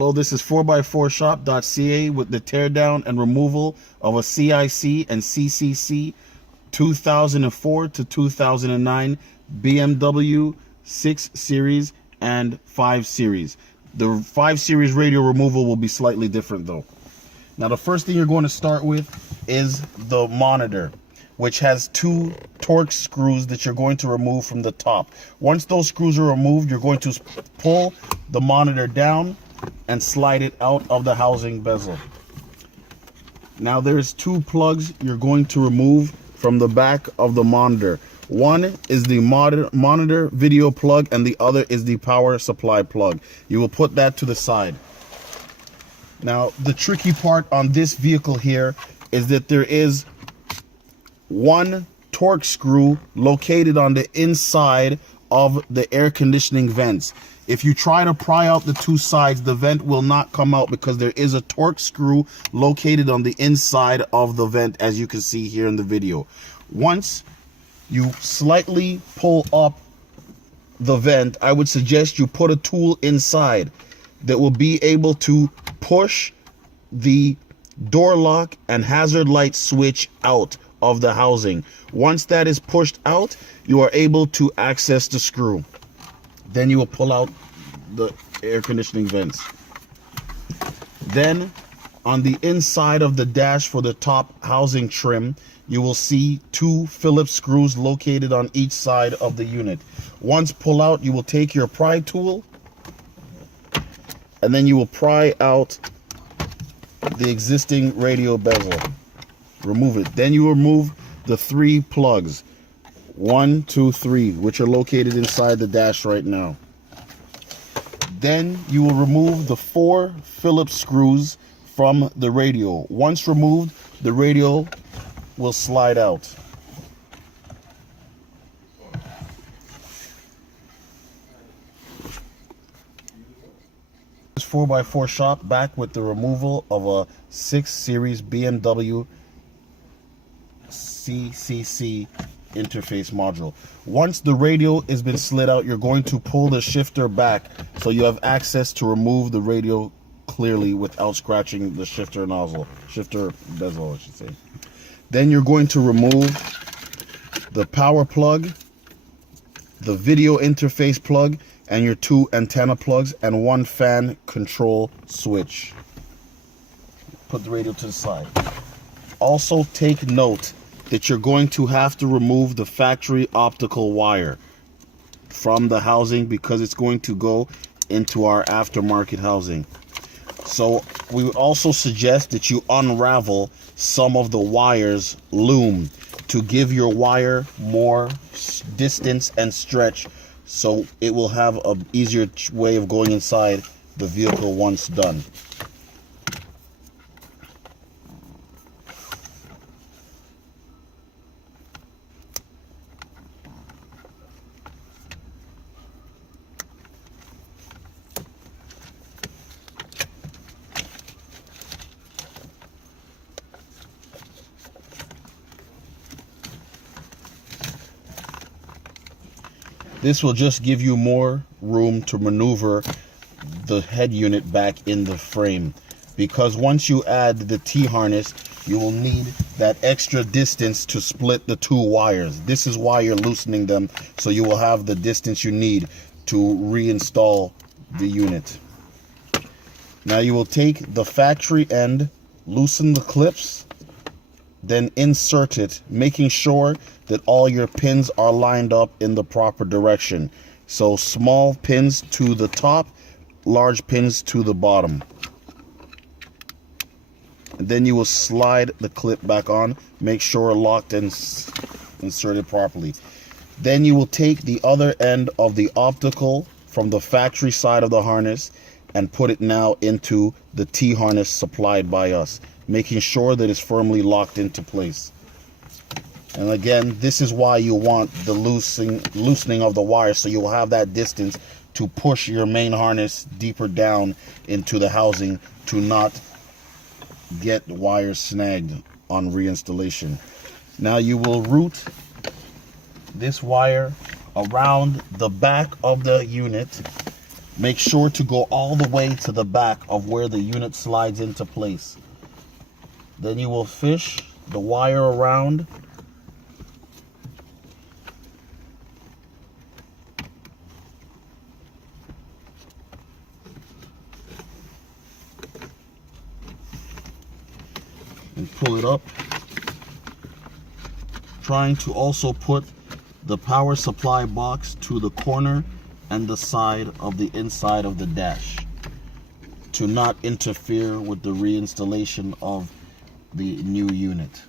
Well, this is 4x4shop.ca with the teardown and removal of a CIC and CCC 2004 to 2009 BMW 6 Series and 5 Series. The 5 Series radio removal will be slightly different though. Now the first thing you're going to start with is the monitor, which has 2 torque screws that you're going to remove from the top. Once those screws are removed, you're going to pull the monitor down and slide it out of the housing bezel. Now there's 2 plugs you're going to remove from the back of the monitor. One is the monitor video plug and the other is the power supply plug. You will put that to the side. Now the tricky part on this vehicle here is that there is 1 torque screw located on the inside of the air conditioning vents. If you try to pry out the 2 sides, the vent will not come out because there is a torque screw located on the inside of the vent, as you can see here in the video. Once you slightly pull up the vent, I would suggest you put a tool inside that will be able to push the door lock and hazard light switch out of the housing. Once that is pushed out, you are able to access the screw. Then you will pull out the air conditioning vents. Then on the inside of the dash for the top housing trim, you will see 2 Phillips screws located on each side of the unit. Once pull out, you will take your pry tool and then you will pry out the existing radio bezel. Remove it. Then you remove the 3 plugs. 1, 2, 3, which are located inside the dash right now. Then you will remove the 4 Phillips screws from the radio. Once removed, the radio will slide out. This 4x4 shop back with the removal of a 6 Series BMW CCC interface module. Once the radio has been slid out, you're going to pull the shifter back so you have access to remove the radio clearly without scratching the shifter bezel, I should say. Then you're going to remove the power plug, the video interface plug, and your 2 antenna plugs and 1 fan control switch. Put the radio to the side. Also take note that you're going to have to remove the factory optical wire from the housing because it's going to go into our aftermarket housing. So we would also suggest that you unravel some of the wire's loom to give your wire more distance and stretch so it will have an easier way of going inside the vehicle once done. This will just give you more room to maneuver the head unit back in the frame, because once you add the T-harness, you will need that extra distance to split the 2 wires. This is why you're loosening them, so you will have the distance you need to reinstall the unit. Now you will take the factory end, loosen the clips, then insert it, making sure that all your pins are lined up in the proper direction. So small pins to the top, large pins to the bottom. And then you will slide the clip back on, make sure locked and inserted properly. Then you will take the other end of the optical from the factory side of the harness and put it now into the T-harness supplied by us, making sure that it's firmly locked into place. And again, this is why you want the loosening of the wire, so you will have that distance to push your main harness deeper down into the housing to not get wires snagged on reinstallation. Now you will route this wire around the back of the unit Make sure to go all the way to the back of where the unit slides into place. Then you will fish the wire around. And pull it up. Trying to also put the power supply box to the corner and the side of the inside of the dash to not interfere with the reinstallation of the new unit.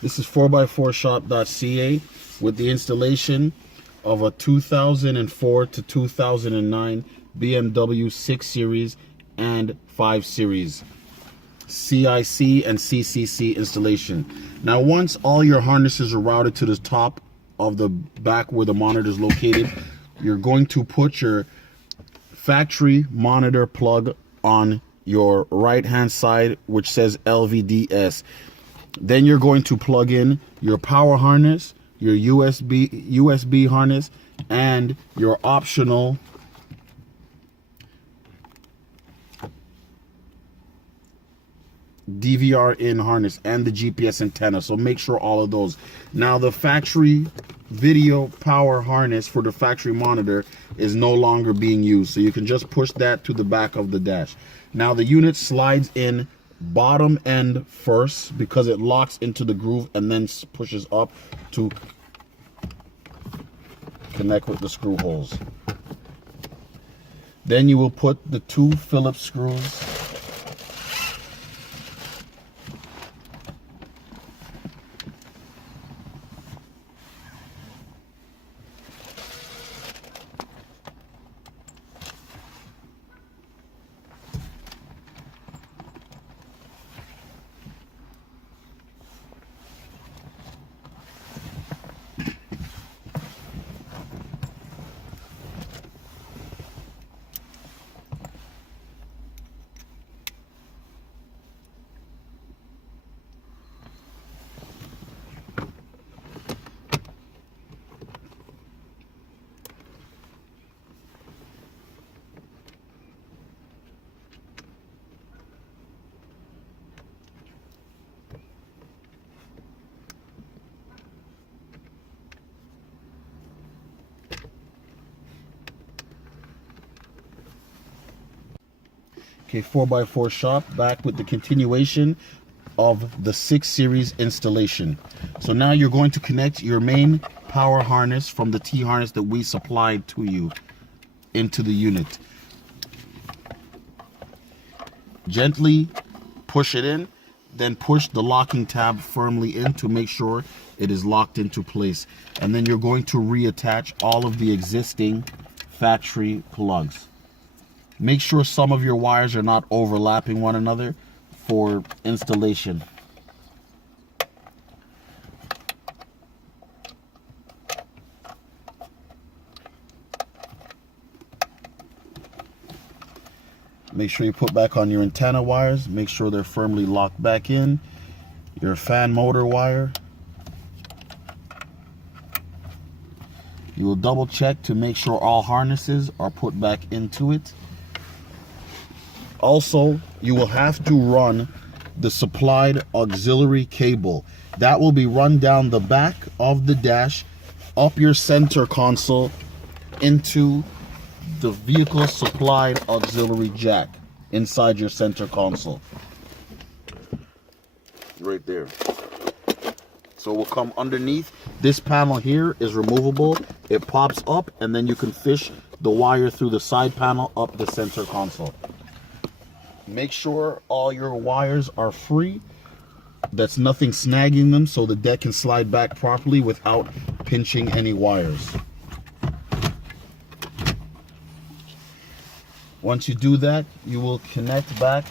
This is 4x4shop.ca with the installation of a 2004 to 2009 BMW 6 Series and 5 Series CIC and CCC installation. Now, once all your harnesses are routed to the top of the back where the monitor is located, you're going to put your factory monitor plug on your right hand side, which says LVDS. Then you're going to plug in your power harness, your USB harness, and your optional DVR in harness and the GPS antenna. So make sure all of those. Now, the factory video power harness for the factory monitor is no longer being used, so you can just push that to the back of the dash. Now, the unit slides in bottom end first because it locks into the groove and then pushes up to connect with the screw holes. Then you will put the 2 Phillips screws Okay, 4x4 shop back with the continuation of the 6 Series installation. So now you're going to connect your main power harness from the T harness that we supplied to you into the unit. Gently push it in, then push the locking tab firmly in to make sure it is locked into place. And then you're going to reattach all of the existing factory plugs. Make sure some of your wires are not overlapping one another for installation. Make sure you put back on your antenna wires. Make sure they're firmly locked back in. Your fan motor wire. You will double check to make sure all harnesses are put back into it. Also, you will have to run the supplied auxiliary cable. That will be run down the back of the dash, up your center console, into the vehicle supplied auxiliary jack inside your center console. Right there. So it will come underneath. This panel here is removable. It pops up and then you can fish the wire through the side panel up the center console. Make sure all your wires are free. That's nothing snagging them, so the deck can slide back properly without pinching any wires. Once you do that, you will connect back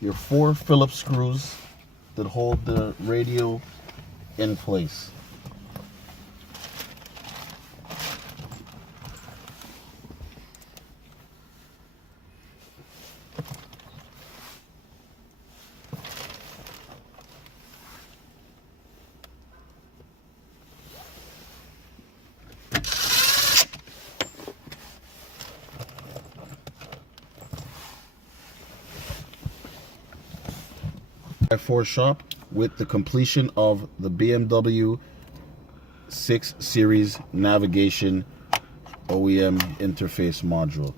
your 4 Phillips screws that hold the radio in place. 4x4 shop with the completion of the BMW 6 Series navigation OEM interface module.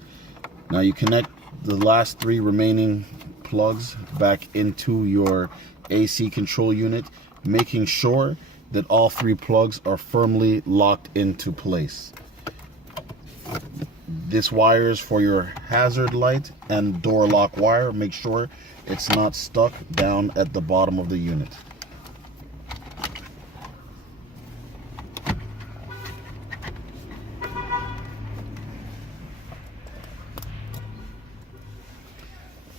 Now you connect the last 3 remaining plugs back into your AC control unit, making sure that all 3 plugs are firmly locked into place. This wire is for your hazard light and door lock wire. Make sure it's not stuck down at the bottom of the unit.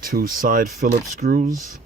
Two side Phillips screws.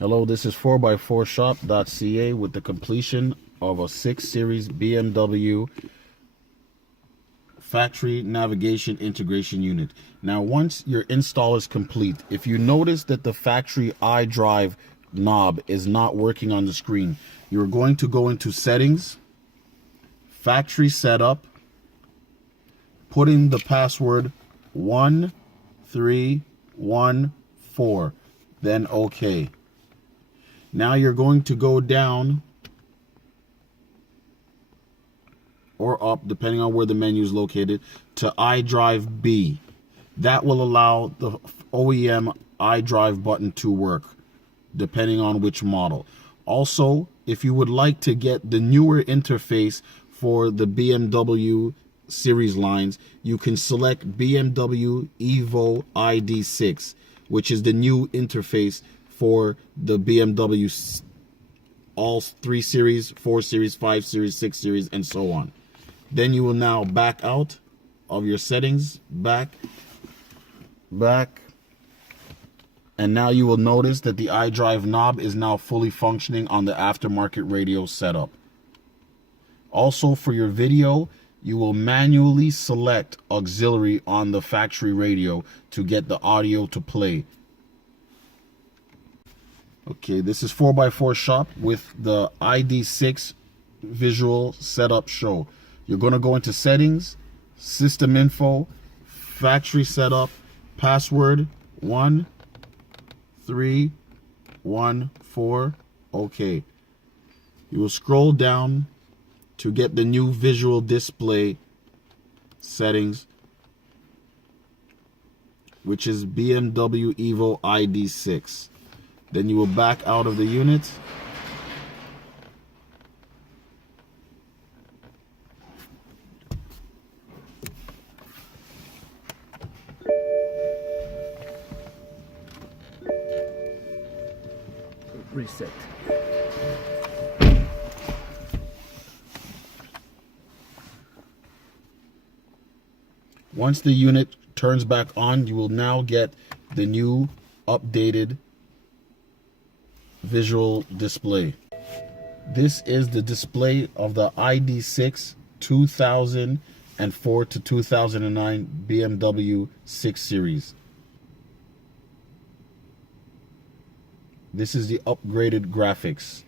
Hello, this is 4x4shop.ca with the completion of a 6 Series BMW factory navigation integration unit. Now, once your install is complete, if you notice that the factory iDrive knob is not working on the screen, you're going to go into Settings, Factory Setup, put in the password 1314, then OK. Now you're going to go down or up, depending on where the menu is located, to iDrive B. That will allow the OEM iDrive button to work, depending on which model. Also, if you would like to get the newer interface for the BMW series lines, you can select BMW Evo ID6, which is the new interface for the BMW all 3 series, 4 series, 5 series, 6 series, and so on. Then you will now back out of your settings, back, and now you will notice that the iDrive knob is now fully functioning on the aftermarket radio setup. Also, for your video, you will manually select auxiliary on the factory radio to get the audio to play. Okay, this is 4x4 shop with the ID6 visual setup show. You're going to go into Settings, System Info, Factory Setup, Password 1314, OK. You will scroll down to get the new visual display settings, which is BMW Evo ID6. Then you will back out of the unit. Reset. Once the unit turns back on, you will now get the new updated visual display. This is the display of the ID6 2004 to 2009 BMW 6 Series. This is the upgraded graphics.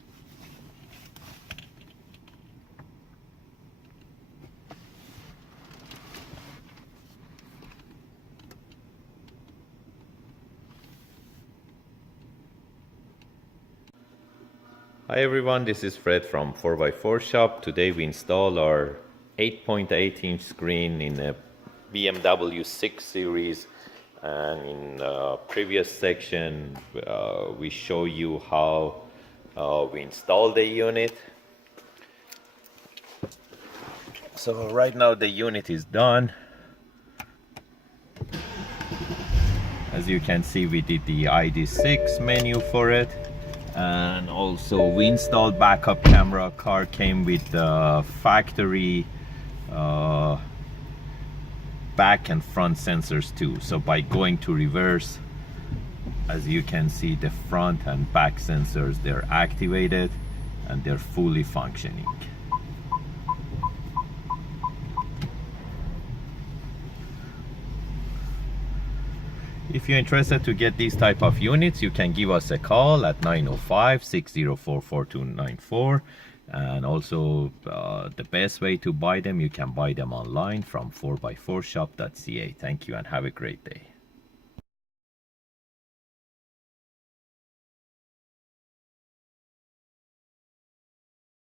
Hi everyone, this is Fred from 4x4 Shop. Today we install our 8.8-inch screen in a BMW 6 Series, and in the previous section we show you how we install the unit. So right now the unit is done. you can see, we did the ID6 menu for it, and also we installed backup camera. Car came with the factory back and front sensors too. So by going to reverse, as you can see, the front and back sensors, they're activated and they're fully functioning. If you're interested to get these type of units, you can give us a call at 905-604-4294. And also the best way to buy them, you can buy them online from 4x4shop.ca. Thank you and have a great day.